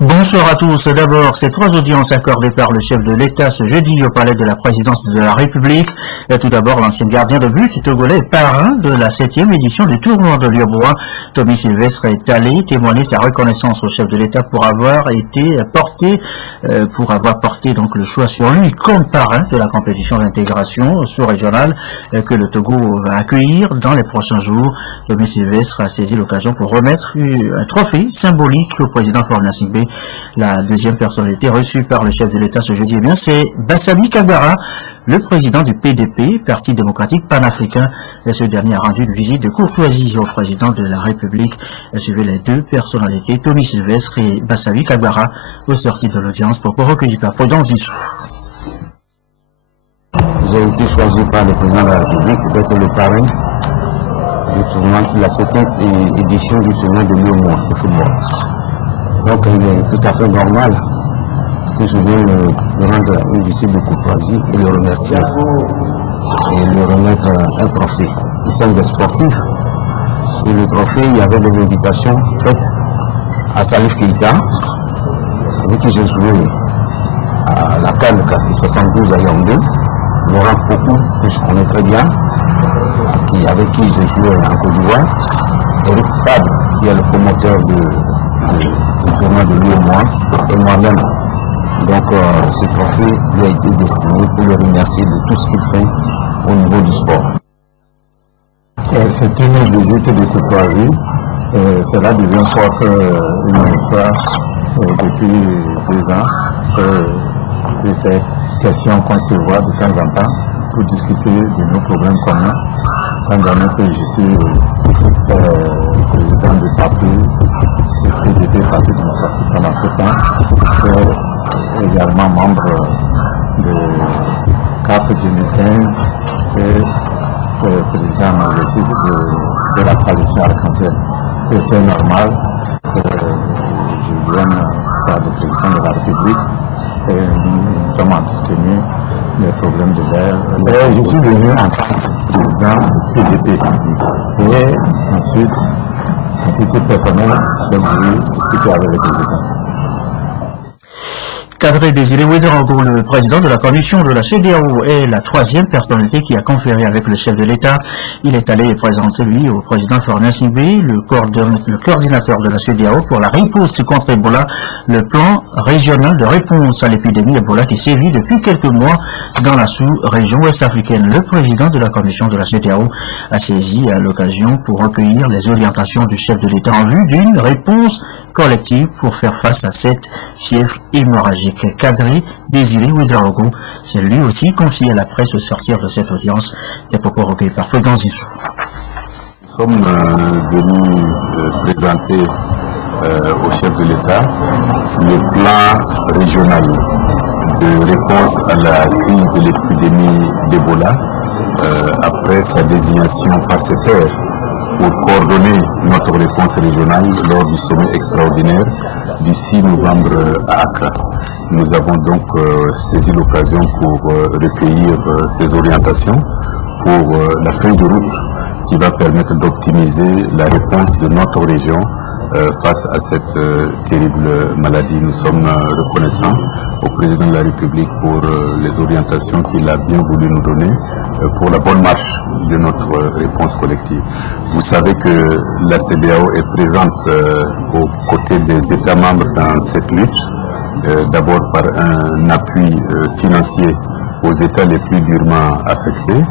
Bonsoir à tous. D'abord, ces trois audiences accordées par le chef de l'État ce jeudi au palais de la présidence de la République. Et tout d'abord, l'ancien gardien de but togolais parrain de la 7e édition du tournoi de Liébois. Tommy Sylvestre est allé témoigner sa reconnaissance au chef de l'État pour avoir porté donc le choix sur lui comme parrain de la compétition d'intégration sous-régionale que le Togo va accueillir dans les prochains jours. Tommy Sylvestre a saisi l'occasion pour remettre un trophée symbolique au président Faure Gnassingbé. La deuxième personnalité reçue par le chef de l'État ce jeudi, c'est Bassamy Kambara, le président du PDP, Parti démocratique panafricain. Et ce dernier a rendu une visite de courtoisie au président de la République. Suivez les deux personnalités, Tommy Sylvestre et Bassamy Kambara, aux sorties de l'audience pour recueillir par Prudence Zissou. J'ai été choisi par le président de la République d'être le parrain du tournoi, la 7e édition du tournoi de Liébois de football. Donc il est tout à fait normal que je vienne lui rendre une visite de courtoisie et le remercier et lui remettre un trophée. Nous sommes des sportifs. Sur le trophée, il y avait des invitations faites à Salif Keïta, avec qui j'ai joué à la CAN 72 à Yaoundé. Laurent Pokou, que je connais très bien, avec qui j'ai joué en Côte d'Ivoire. Eric Fab, qui est le promoteur du tournoi de Liébois, et moi-même. Donc ce trophée lui a été destiné pour le remercier de tout ce qu'il fait au niveau du sport. C'est une visite de courtoisie. C'est la deuxième fois qu'il me reçoit depuis 2 ans. Il était question qu'on se voit de temps en temps pour discuter de nos problèmes communs. Quand que je suis président du parti, le PDP, Parti démocratique panafricain, et également membre de CAP 2015 et président en exercice de la coalition Arc-en-Ciel. C'était normal que je vienne par le président de la République et nous sommes entretenus les problèmes de l'air. Je suis venu en tant que président du PDP et ensuite, à titre personnel, j'ai voulu discuter avec le président. Cadre Désiré Ouédraogo, le président de la commission de la CEDEAO, est la troisième personnalité qui a conféré avec le chef de l'État. Il est allé présenter, lui, au président Faure Gnassingbé, le coordinateur de la CEDEAO pour la riposte contre Ebola, le plan régional de réponse à l'épidémie Ebola qui sévit depuis quelques mois dans la sous-région ouest-africaine. Le président de la commission de la CEDEAO a saisi l'occasion pour recueillir les orientations du chef de l'État en vue d'une réponse collective pour faire face à cette fièvre hémorragique. Cadre Désiré Ouédraogo s'est lui aussi confié à la presse au sortir de cette audience. Des propos recueillis par Prudence Zissou. Nous sommes venus présenter au chef de l'État le plan régional de réponse à la crise de l'épidémie d'Ebola après sa désignation par ses pairs pour coordonner notre réponse régionale lors du sommet extraordinaire du 6 novembre à Accra. Nous avons donc saisi l'occasion pour recueillir ces orientations pour la feuille de route qui va permettre d'optimiser la réponse de notre région face à cette terrible maladie. Nous sommes reconnaissants au président de la République pour les orientations qu'il a bien voulu nous donner pour la bonne marche de notre réponse collective. Vous savez que la CEDEAO est présente aux côtés des États membres dans cette lutte, d'abord par un appui financier aux États les plus durement affectés,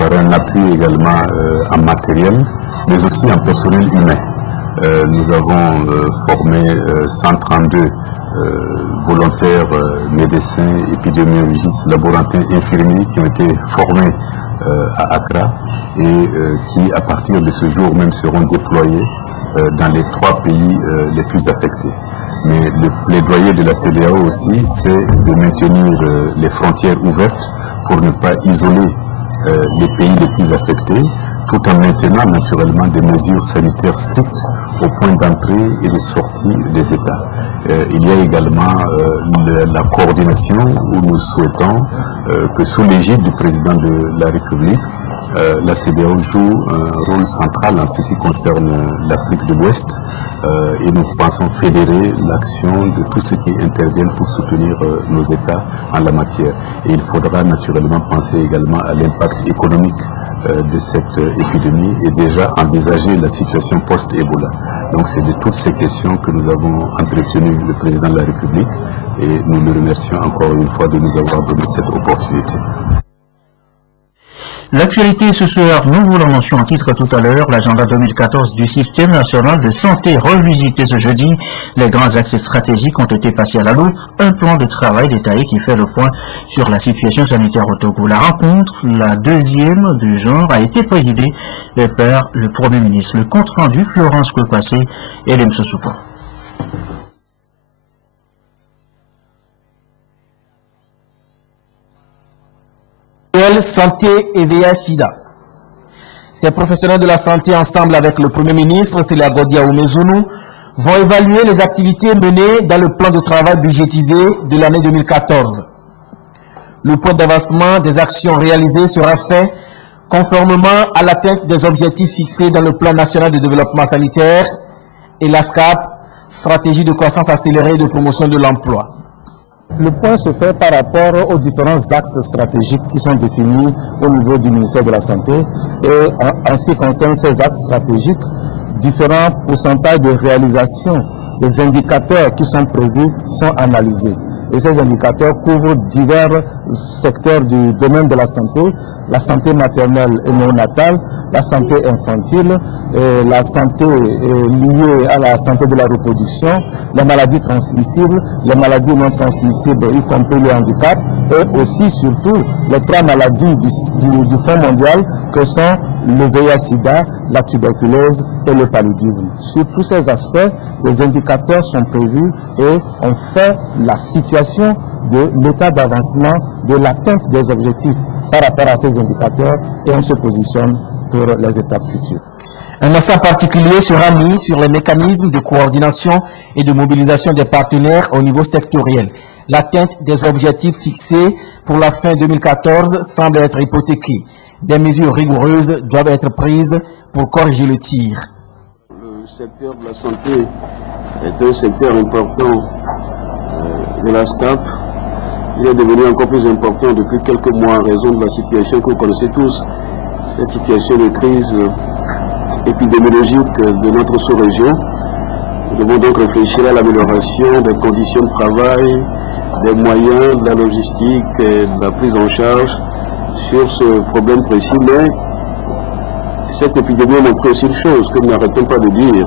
par un appui également en matériel, mais aussi en personnel humain. Nous avons formé 132 volontaires, médecins, épidémiologistes, laborantins, infirmiers qui ont été formés à Accra et qui, à partir de ce jour même, seront déployés dans les 3 pays les plus affectés. Mais le plaidoyer de la CEDEAO aussi, c'est de maintenir les frontières ouvertes pour ne pas isoler les pays les plus affectés, tout en maintenant naturellement des mesures sanitaires strictes au point d'entrée et de sortie des États. Il y a également la coordination où nous souhaitons que sous l'égide du président de la République, la CEDEAO joue un rôle central en ce qui concerne l'Afrique de l'Ouest, et nous pensons fédérer l'action de tous ceux qui interviennent pour soutenir nos États en la matière. Et il faudra naturellement penser également à l'impact économique de cette épidémie et déjà envisager la situation post-Ebola. Donc c'est de toutes ces questions que nous avons entretenu le président de la République et nous le remercions encore une fois de nous avoir donné cette opportunité. L'actualité ce soir, nous vous l'en mentionnions en titre tout à l'heure, l'agenda 2014 du système national de santé revisité ce jeudi. Les grands axes stratégiques ont été passés à la loupe. Un plan de travail détaillé qui fait le point sur la situation sanitaire au Togo. La rencontre, la deuxième du genre, a été présidée par le Premier ministre. Le compte rendu, Florence Kouekwase et Lemso Soupo. Santé et VIH-Sida. Ces professionnels de la santé, ensemble avec le Premier ministre, Célia Godia Oumezounou, vont évaluer les activités menées dans le plan de travail budgétisé de l'année 2014. Le point d'avancement des actions réalisées sera fait conformément à l'atteinte des objectifs fixés dans le plan national de développement sanitaire et la SCAP, stratégie de croissance accélérée et de promotion de l'emploi. Le point se fait par rapport aux différents axes stratégiques qui sont définis au niveau du ministère de la Santé. Et en ce qui concerne ces axes stratégiques, différents pourcentages de réalisation des indicateurs qui sont prévus sont analysés. Et ces indicateurs couvrent divers secteurs du domaine de la santé maternelle et néonatale, la santé infantile, la santé liée à la santé de la reproduction, les maladies transmissibles, les maladies non transmissibles, y compris les handicaps, et aussi surtout les trois maladies du Fonds mondial que sont le VIH-Sida, la tuberculose et le paludisme. Sur tous ces aspects, les indicateurs sont prévus et on fait la situation de l'état d'avancement de l'atteinte des objectifs par rapport à ces indicateurs et on se positionne pour les étapes futures. Un accent particulier sera mis sur les mécanismes de coordination et de mobilisation des partenaires au niveau sectoriel. L'atteinte des objectifs fixés pour la fin 2014 semble être hypothéquée. Des mesures rigoureuses doivent être prises pour corriger le tir. Le secteur de la santé est un secteur important de la SCAP. Il est devenu encore plus important depuis quelques mois en raison de la situation que vous connaissez tous, cette situation de crise épidémiologique de notre sous-région. Nous devons donc réfléchir à l'amélioration des conditions de travail, des moyens, de la logistique et de la prise en charge sur ce problème précis. Mais cette épidémie a montré aussi une chose que nous n'arrêtons pas de dire,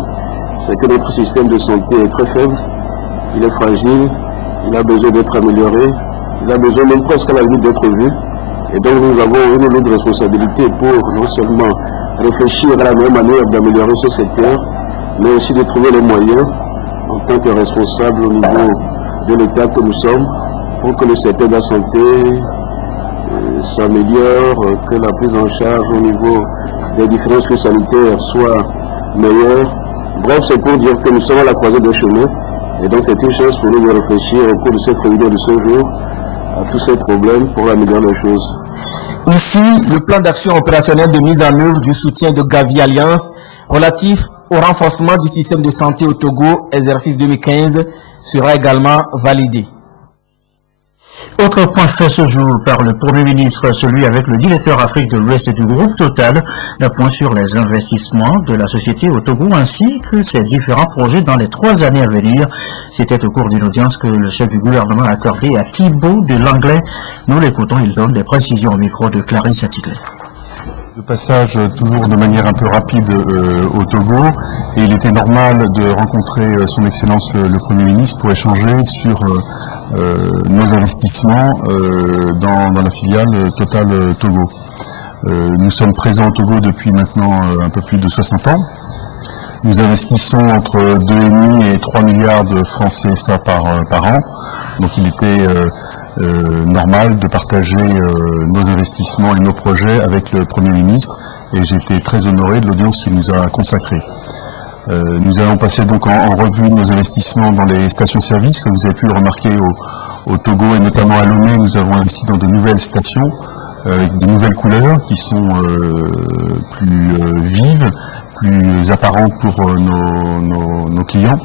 c'est que notre système de santé est très faible, il est fragile, il a besoin d'être amélioré, il a besoin même presque à la limite d'être vu. Et donc nous avons une lourde responsabilité pour non seulement réfléchir à la meilleure manière d'améliorer ce secteur, mais aussi de trouver les moyens en tant que responsables au niveau de l'État que nous sommes pour que le secteur de la santé s'améliore, que la prise en charge au niveau des différents flux sanitaires soit meilleure. Bref, c'est pour dire que nous sommes à la croisée des chemins et donc c'est une chance pour nous de réfléchir au cours de cette réunion de ce jour à tous ces problèmes pour améliorer les choses. Ici, le plan d'action opérationnel de mise en œuvre du soutien de Gavi Alliance relatif au renforcement du système de santé au Togo, exercice 2015, sera également validé. Autre point fait ce jour par le Premier ministre, celui avec le directeur Afrique de l'Ouest du groupe Total, un point sur les investissements de la société au Togo ainsi que ses différents projets dans les 3 années à venir. C'était au cours d'une audience que le chef du gouvernement a accordée à Thibault de Langlais. Nous l'écoutons, il donne des précisions au micro de Clarisse Atiglet. De passage toujours de manière un peu rapide au Togo et il était normal de rencontrer son Excellence le Premier ministre pour échanger sur nos investissements dans la filiale Total Togo. Nous sommes présents au Togo depuis maintenant un peu plus de 60 ans. Nous investissons entre 2,5 et 3 milliards de francs CFA par an. Donc il était normal de partager nos investissements et nos projets avec le Premier ministre et j'étais très honoré de l'audience qu'il nous a consacrée. Nous allons passer donc en revue nos investissements dans les stations-service, comme vous avez pu le remarquer au Togo et notamment à Lomé. Nous avons investi dans de nouvelles stations avec de nouvelles couleurs qui sont plus vives plus apparente pour nos clients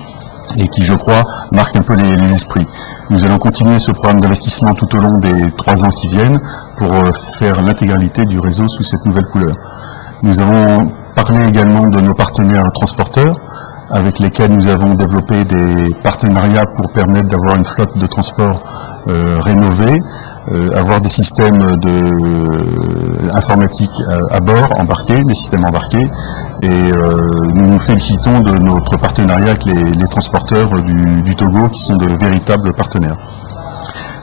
et qui, je crois, marque un peu les esprits. Nous allons continuer ce programme d'investissement tout au long des 3 ans qui viennent pour faire l'intégralité du réseau sous cette nouvelle couleur. Nous avons parlé également de nos partenaires transporteurs avec lesquels nous avons développé des partenariats pour permettre d'avoir une flotte de transport rénovée, avoir des systèmes informatiques à bord, embarqués, des systèmes embarqués. Et nous nous félicitons de notre partenariat avec les transporteurs du Togo qui sont de véritables partenaires.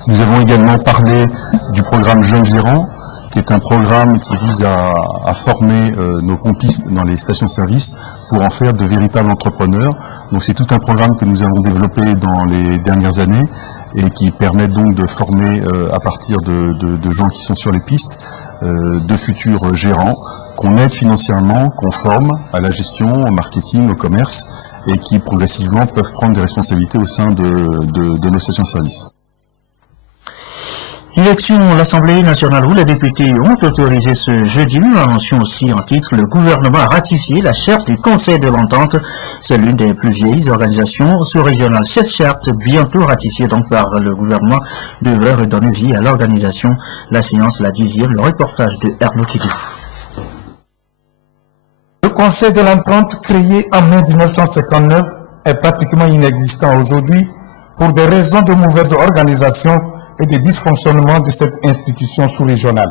Nous avons également parlé du programme Jeunes Gérants, qui est un programme qui vise à former nos pompistes dans les stations-service pour en faire de véritables entrepreneurs. Donc c'est tout un programme que nous avons développé dans les dernières années et qui permet donc de former à partir de gens qui sont sur les pistes, de futurs gérants, qu'on aide financièrement, qu'on forme à la gestion, au marketing, au commerce, et qui progressivement peuvent prendre des responsabilités au sein de nos stations-service. Élection à l'Assemblée nationale où les députés ont autorisé ce jeudi, nous annoncions aussi en titre, le gouvernement a ratifié la charte du Conseil de l'Entente. C'est l'une des plus vieilles organisations sous-régionales. Cette charte, bientôt ratifiée donc par le gouvernement, devrait redonner vie à l'organisation. La séance, la 10e, le reportage de Erno Kidou. Le Conseil de l'Entente, créé en mai 1959, est pratiquement inexistant aujourd'hui pour des raisons de mauvaise organisation et de dysfonctionnement de cette institution sous-régionale.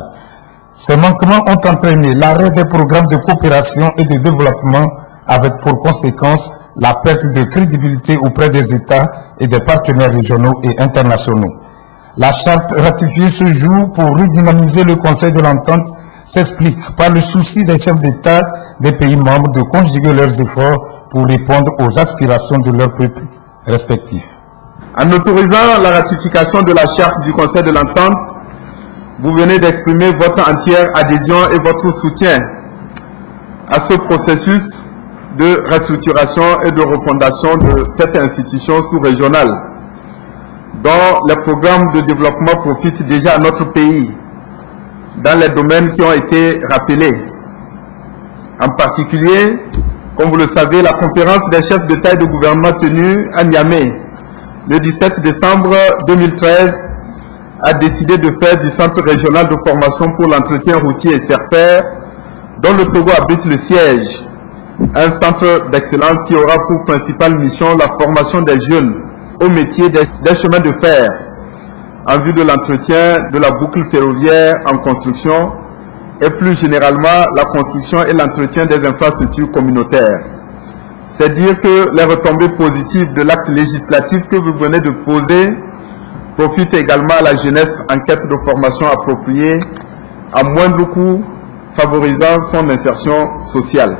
Ces manquements ont entraîné l'arrêt des programmes de coopération et de développement avec pour conséquence la perte de crédibilité auprès des États et des partenaires régionaux et internationaux. La charte ratifiée ce jour pour redynamiser le Conseil de l'Entente s'explique par le souci des chefs d'État des pays membres de conjuguer leurs efforts pour répondre aux aspirations de leurs peuples respectifs. En autorisant la ratification de la charte du Conseil de l'Entente, vous venez d'exprimer votre entière adhésion et votre soutien à ce processus de restructuration et de refondation de cette institution sous-régionale, dont les programmes de développement profitent déjà à notre pays dans les domaines qui ont été rappelés. En particulier, comme vous le savez, la conférence des chefs d'État et de gouvernement tenue à Niamey le 17 décembre 2013 a décidé de faire du Centre régional de formation pour l'entretien routier et CERFER, dont le Togo abrite le siège, un centre d'excellence qui aura pour principale mission la formation des jeunes au métier des chemins de fer, en vue de l'entretien de la boucle ferroviaire en construction et plus généralement la construction et l'entretien des infrastructures communautaires. C'est dire que les retombées positives de l'acte législatif que vous venez de poser profitent également à la jeunesse en quête de formation appropriée, à moindre coût, favorisant son insertion sociale.